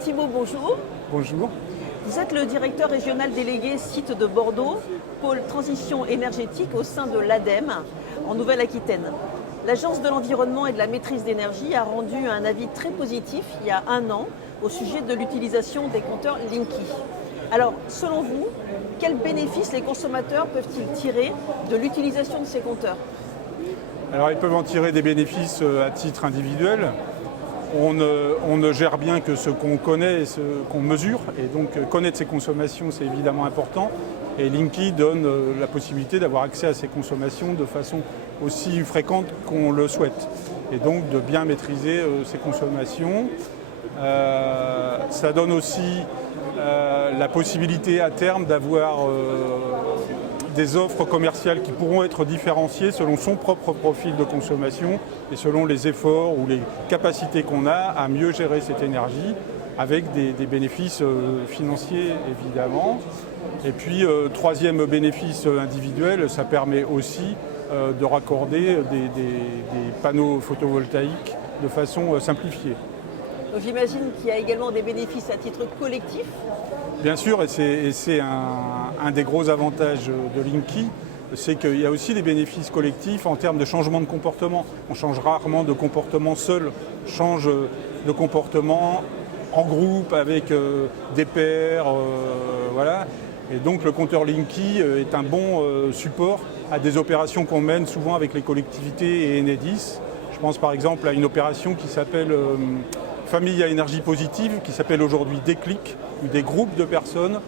Thibault, bonjour. Bonjour. Vous êtes le directeur régional délégué site de Bordeaux, pôle transition énergétique au sein de l'ADEME en Nouvelle-Aquitaine. L'Agence de l'environnement et de la maîtrise d'énergie a rendu un avis très positif il y a un an au sujet de l'utilisation des compteurs Linky. Alors, selon vous, quels bénéfices les consommateurs peuvent-ils tirer de l'utilisation de ces compteurs? Alors ils peuvent en tirer des bénéfices à titre individuel. On ne gère bien que ce qu'on connaît et ce qu'on mesure. Et donc connaître ses consommations, c'est évidemment important. Et Linky donne la possibilité d'avoir accès à ses consommations de façon aussi fréquente qu'on le souhaite. Et donc de bien maîtriser ses consommations. Ça donne aussi la possibilité à terme d'avoir des offres commerciales qui pourront être différenciées selon son propre profil de consommation et selon les efforts ou les capacités qu'on a à mieux gérer cette énergie avec des bénéfices financiers évidemment. Et puis troisième bénéfice individuel, ça permet aussi de raccorder des panneaux photovoltaïques de façon simplifiée. J'imagine qu'il y a également des bénéfices à titre collectif. Bien sûr, et c'est un des gros avantages de Linky, c'est qu'il y a aussi des bénéfices collectifs en termes de changement de comportement. On change rarement de comportement seul, on change de comportement en groupe avec des pairs, voilà. Et donc le compteur Linky est un bon support à des opérations qu'on mène souvent avec les collectivités et Enedis. Je pense par exemple à une opération qui s'appelle Famille à énergie positive, qui s'appelle aujourd'hui Déclic, où des groupes de personnes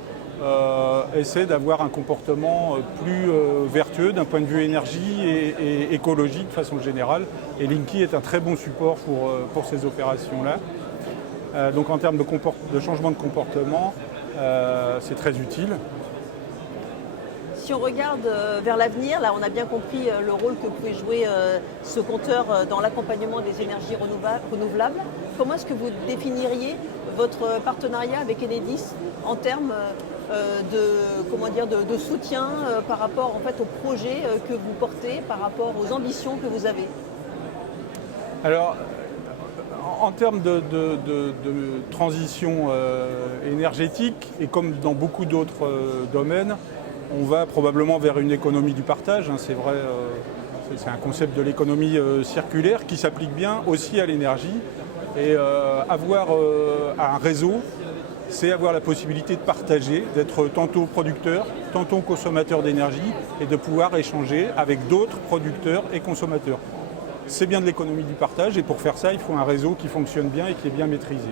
essaient d'avoir un comportement plus vertueux d'un point de vue énergie et écologique de façon générale. Et Linky est un très bon support pour ces opérations-là. Donc en termes de changement de comportement, c'est très utile. Si on regarde vers l'avenir, là on a bien compris le rôle que pouvait jouer ce compteur dans l'accompagnement des énergies renouvelables. Comment est-ce que vous définiriez votre partenariat avec Enedis en termes de soutien par rapport en fait, aux projets que vous portez, par rapport aux ambitions que vous avez? Alors, en termes de transition énergétique, et comme dans beaucoup d'autres domaines, on va probablement vers une économie du partage, hein, c'est vrai, c'est un concept de l'économie circulaire qui s'applique bien aussi à l'énergie. Et avoir un réseau, c'est avoir la possibilité de partager, d'être tantôt producteur, tantôt consommateur d'énergie et de pouvoir échanger avec d'autres producteurs et consommateurs. C'est bien de l'économie du partage et pour faire ça, il faut un réseau qui fonctionne bien et qui est bien maîtrisé.